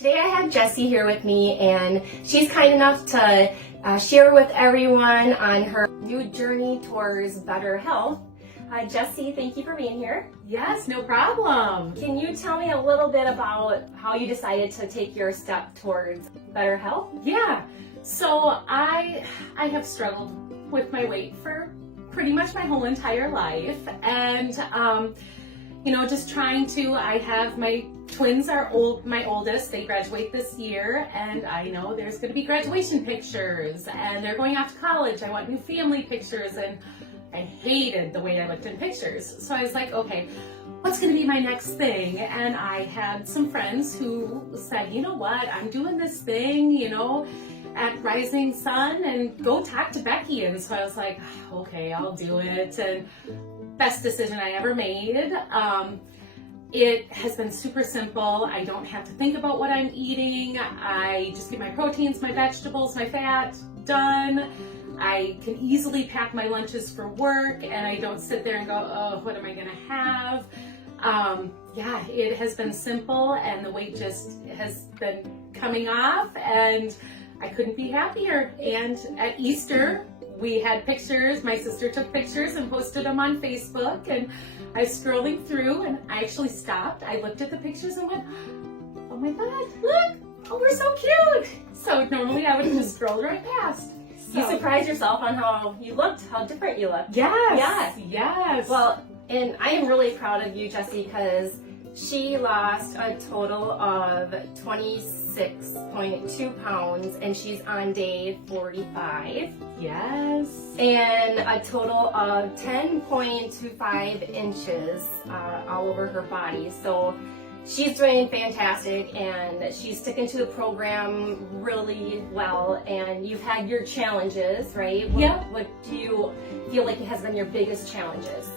Today I have Jessie here with me, and she's kind enough to share with everyone on her new journey towards better health. Jessie, thank you for being here. Yes, no problem. Can you tell me a little bit about how you decided to take your step towards better health? Yeah, so I have struggled with my weight for pretty much my whole entire life, and just trying to, I have my twins are my oldest, they graduate this year, and I know there's going to be graduation pictures, and they're going off to college. I want new family pictures, and I hated the way I looked in pictures. So I was like, okay, what's going to be my next thing? And I had some friends who said, you know what, I'm doing this thing, at Rising Sun, and go talk to Becky. And so I was like, okay, I'll do it. And best decision I ever made. It has been super simple. I don't have to think about what I'm eating. I just get my proteins, my vegetables, my fat done. I can easily pack my lunches for work, and I don't sit there and go, oh, what am I gonna have? It has been simple, and the weight just has been coming off, and I couldn't be happier. And at Easter, we had pictures. My sister took pictures and posted them on Facebook, and I was scrolling through, and I actually stopped. I looked at the pictures and went, oh my God, look, oh, we're so cute. So normally I would have just scrolled right past. You surprised yourself on how you looked, how different you looked. Yes. Well, and I am really proud of you, Jessie, because she lost a total of 26.2 pounds, and she's on day 45. Yes. And a total of 10.25 inches all over her body. So she's doing fantastic, and she's sticking to the program really well. And you've had your challenges, right? What do you feel like has been your biggest challenges?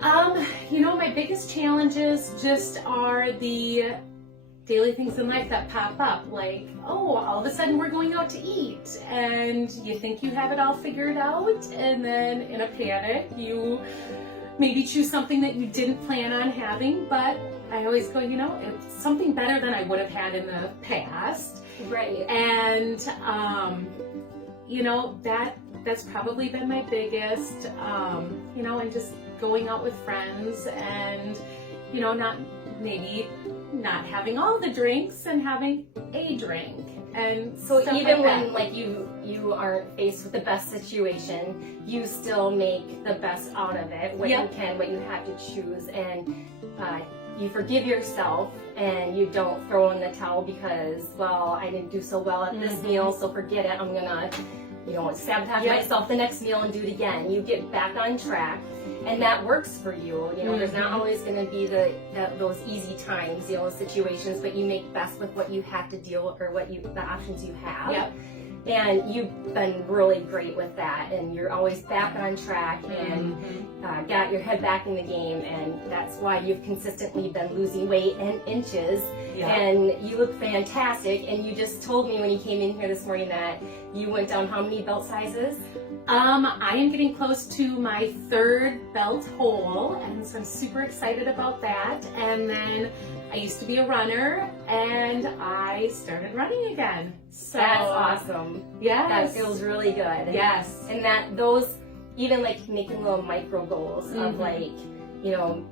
My biggest challenges just are the daily things in life that pop up, like, oh, all of a sudden we're going out to eat, and you think you have it all figured out, and then in a panic you maybe choose something that you didn't plan on having. But I always go, it's something better than I would have had in the past. Right. And that's probably been my biggest, and just going out with friends, and not having all the drinks and having a drink. And so even like when you aren't faced with the best situation, you still make the best out of it, what you can, what you have to choose, and you forgive yourself, and you don't throw in the towel because, well, I didn't do so well at this meal, so forget it, I'm gonna sabotage myself the next meal and do it again. You get back on track, and that works for you. There's not always going to be those easy times, situations, but you make best with what you have to deal with, or the options you have. Yep. And you've been really great with that, and you're always back on track, and got your head back in the game, and that's why you've consistently been losing weight and inches, and you look fantastic. And you just told me when you came in here this morning that you went down how many belt sizes? I am getting close to my 3rd belt hole, and so I'm super excited about that. And then I used to be a runner, and I started running again. So that's awesome. Yes. That feels really good. Yes. And those, even like making little micro goals of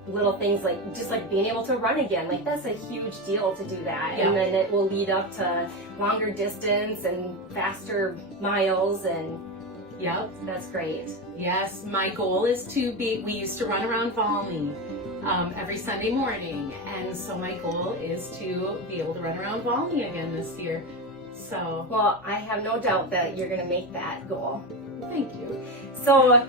little things, like just like being able to run again, like that's a huge deal to do that. And then it will lead up to longer distance and faster miles, and that's great. Yes, my goal is we used to run around Valmy every Sunday morning, and so my goal is to be able to run around Valmy again this year. So, well, I have no doubt that you're going to make that goal. Thank you. So,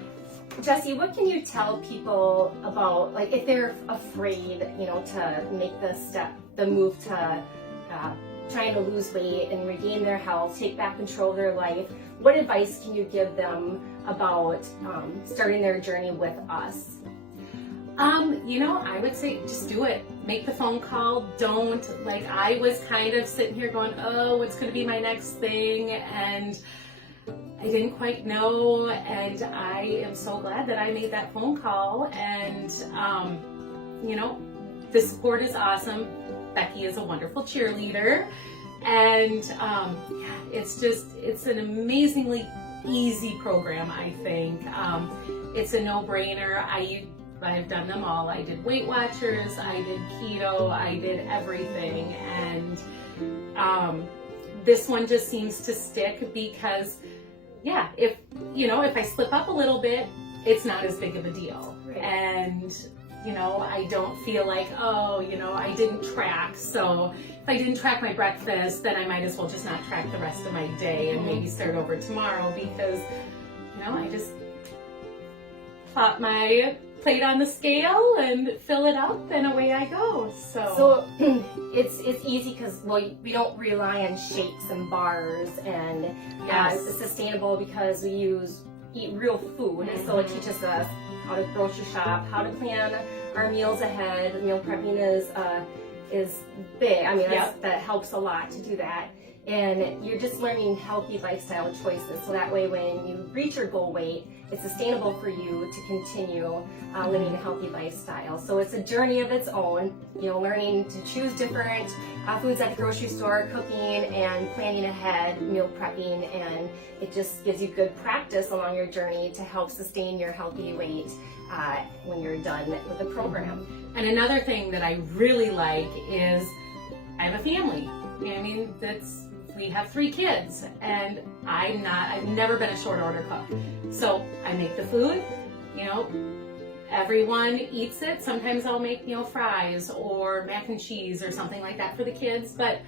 Jessie, what can you tell people about, like, if they're afraid, to make the move to trying to lose weight and regain their health, take back control of their life? What advice can you give them about starting their journey with us? I would say just do it. Make the phone call. I was kind of sitting here going, oh, what's going to be my next thing? And I didn't quite know. And I am so glad that I made that phone call. And, the support is awesome. Becky is a wonderful cheerleader. And it's an amazingly easy program, I think. It's a no-brainer. I've done them all. I did Weight Watchers, I did keto, I did everything. And this one just seems to stick because, if I slip up a little bit, it's not as big of a deal. Right. And, I don't feel like, I didn't track. So if I didn't track my breakfast, then I might as well just not track the rest of my day and maybe start over tomorrow because, I just plop my plate on the scale and fill it up and away I go. So it's easy because we don't rely on shakes and bars, and it's sustainable because we eat real food. Mm-hmm. So it teaches us how to grocery shop, how to plan our meals ahead. Meal prepping is big. I mean, that helps a lot to do that. And you're just learning healthy lifestyle choices. So that way when you reach your goal weight, it's sustainable for you to continue living a healthy lifestyle. So it's a journey of its own, learning to choose different foods at the grocery store, cooking and planning ahead, meal prepping, and it just gives you good practice along your journey to help sustain your healthy weight when you're done with the program. And another thing that I really like is I have a family. We have 3 kids, and I've never been a short order cook. So I make the food, everyone eats it. Sometimes I'll make, fries or mac and cheese or something like that for the kids, but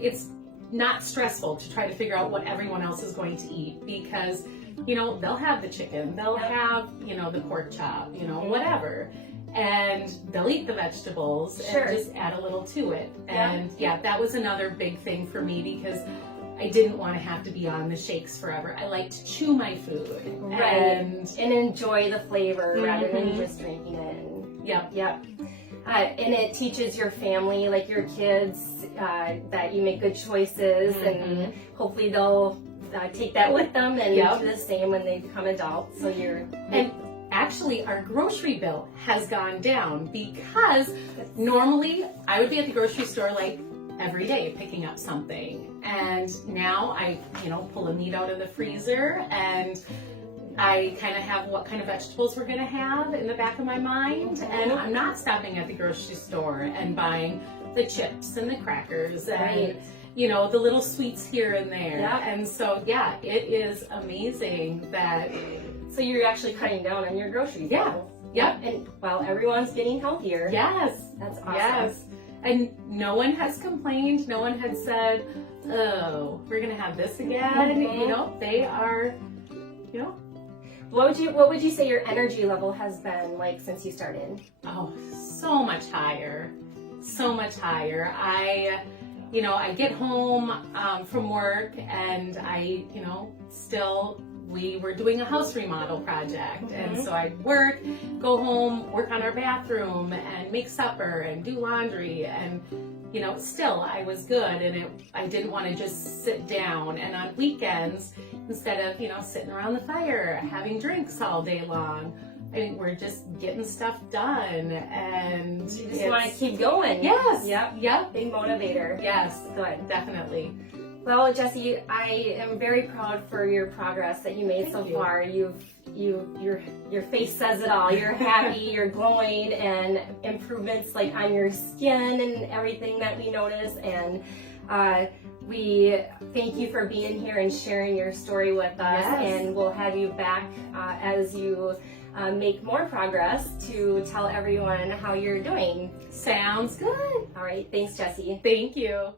it's not stressful to try to figure out what everyone else is going to eat because, they'll have the chicken, they'll have, the pork chop, whatever. And they'll eat the vegetables and just add a little to it. And that was another big thing for me because I didn't want to have to be on the shakes forever. I like to chew my food and enjoy the flavor rather than just drinking it. Yep. And it teaches your family, like your kids, that you make good choices, and hopefully they'll take that with them and do the same when they become adults. So actually, our grocery bill has gone down because normally I would be at the grocery store like every day picking up something. And now I, pull a meat out of the freezer and I kind of have what kind of vegetables we're going to have in the back of my mind. And I'm not stopping at the grocery store and buying the chips and the crackers and, the little sweets here and there. Yep. And so, it is amazing that... So you're actually cutting down on your grocery bill. Yep. And while everyone's getting healthier. Yes. That's awesome. Yes. And no one has complained. No one has said, oh, we're going to have this again. Mm-hmm. They are, What would you say your energy level has been like since you started? Oh, so much higher. So much higher. I get home from work and we were doing a house remodel project, and so I'd work, go home, work on our bathroom, and make supper, and do laundry, and still I was good, and I didn't want to just sit down. And on weekends, instead of sitting around the fire having drinks all day long, we're just getting stuff done, and you just want to keep going. Yes. Yep. Big motivator. Yes. Good. Definitely. Well, Jessie, I am very proud for your progress that you made so far. Your face says it all. You're happy, you're glowing, and improvements like on your skin and everything that we notice. And we thank you for being here and sharing your story with us. Yes. And we'll have you back as you make more progress to tell everyone how you're doing. Sounds good. All right. Thanks, Jessie. Thank you.